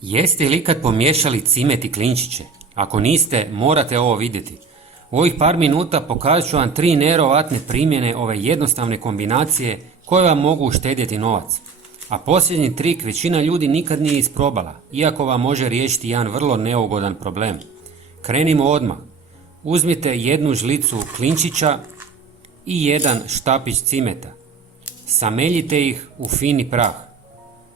Jeste li ikad pomiješali cimet i klinčiće? Ako niste, morate ovo vidjeti. U ovih par minuta pokazat ću vam 3 nevjerovatne primjene ove jednostavne kombinacije koje vam mogu uštedjeti novac. A posljednji trik većina ljudi nikad nije isprobala, iako vam može riješiti jedan vrlo neugodan problem. Krenimo odmah. Uzmite jednu žlicu klinčića i jedan štapić cimeta. Sameljite ih u fini prah.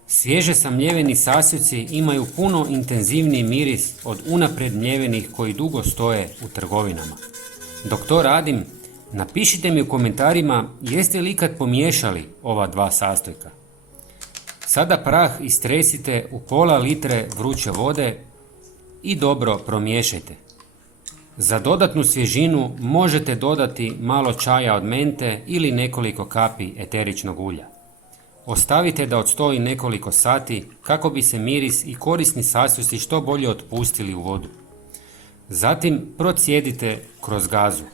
Svježe samljeveni sastojci imaju puno intenzivniji miris od unaprijed mljevenih koji dugo stoje u trgovinama. Dok to radim, napišite mi u komentarima jeste li ikad pomiješali ova dva sastojka. Sada prah istresite u pola litre vruće vode i dobro promiješajte. Za dodatnu svježinu možete dodati malo čaja od mente ili nekoliko kapi eteričnog ulja. Ostavite da odstoji nekoliko sati kako bi se miris i korisni sastojci što bolje otpustili u vodu. Zatim procijedite kroz gazu.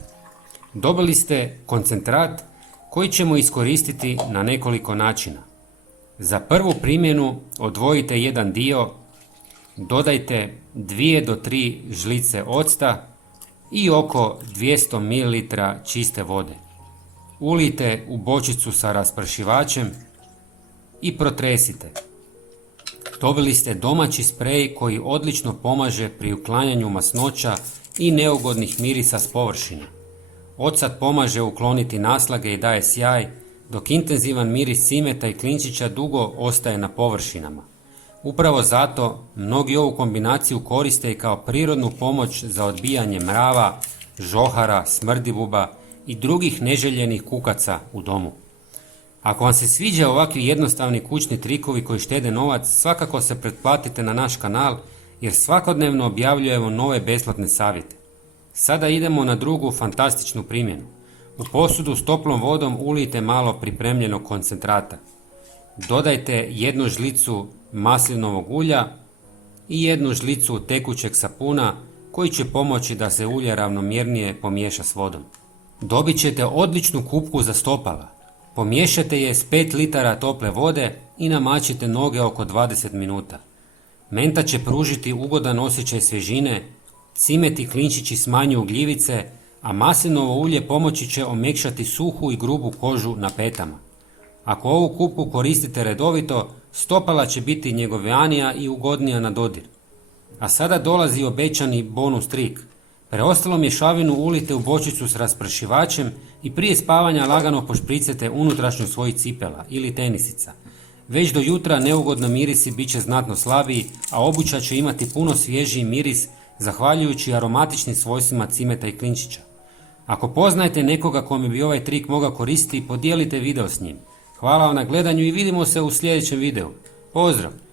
Dobili ste koncentrat koji ćemo iskoristiti na nekoliko načina. Za prvu primjenu odvojite jedan dio, dodajte 2 do 3 žlice octa i oko 200 ml čiste vode. Ulijte u bočicu sa raspršivačem i protresite. Dobili ste domaći sprej koji odlično pomaže pri uklanjanju masnoća i neugodnih mirisa s površine. Ocat pomaže ukloniti naslage i daje sjaj, dok intenzivan miris cimeta i klinčića dugo ostaje na površinama. Upravo zato mnogi ovu kombinaciju koriste i kao prirodnu pomoć za odbijanje mrava, žohara, smrdibuba i drugih neželjenih kukaca u domu. Ako vam se sviđa ovakvi jednostavni kućni trikovi koji štede novac, svakako se pretplatite na naš kanal jer svakodnevno objavljujemo nove besplatne savjete. Sada idemo na drugu fantastičnu primjenu. U posudu s toplom vodom ulijte malo pripremljenog koncentrata. Dodajte jednu žlicu maslinovog ulja i jednu žlicu tekućeg sapuna koji će pomoći da se ulje ravnomjernije pomiješa s vodom. Dobit ćete odličnu kupku za stopala. Pomiješajte je s 5 litara tople vode i namačite noge oko 20 minuta. Menta će pružiti ugodan osjećaj svježine, cimet i klinčići smanjuju gljivice, a maslinovo ulje pomoći će omekšati suhu i grubu kožu na petama. Ako ovu kupku koristite redovito, stopala će biti njegovanija i ugodnija na dodir. A sada dolazi obećani bonus trik. Preostalu mješavinu ulijte u bočicu s raspršivačem i prije spavanja lagano pošpricete unutrašnju svojih cipela ili tenisica. Već do jutra neugodno mirisi bit će znatno slabiji, a obuća će imati puno svježiji miris zahvaljujući aromatičnim svojstvima cimeta i klinčića. Ako poznajete nekoga kome bi ovaj trik mogao koristiti, podijelite video s njim. Hvala vam na gledanju i vidimo se u sljedećem videu. Pozdrav!